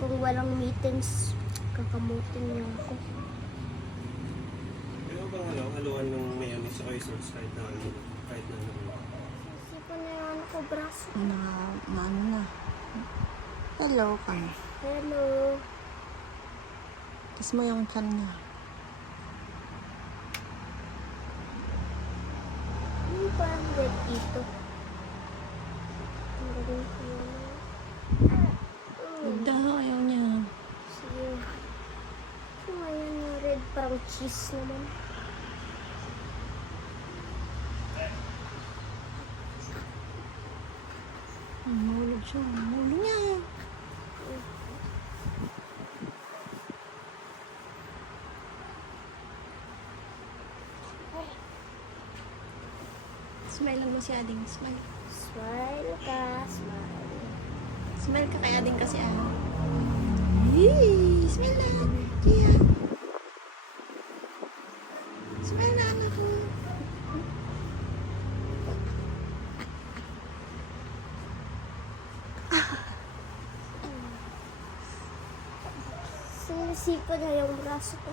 Kung walang meetings, kakamutin niya ako. Pero bang haluan ng mayonnaise sa soy sauce kahit na ano? Kahit na ano? Sisipan na yung ano ko, braso. Ano na. Hello ka na. Hello. Kiss mo yung chan niya. Ano parang red dito? Ang galing ko yun. Ganda, ayaw niya. Sige. So, ayan yung red, parang cheese naman. Mahulog siya. Mahulog niya. Smile mo si Ading. Smile. Smile ka, smile. Smile ka kay Ading kasi Yee! Smile na. Kaya. Smile na anak ko. Sinisipa na yung braso ko.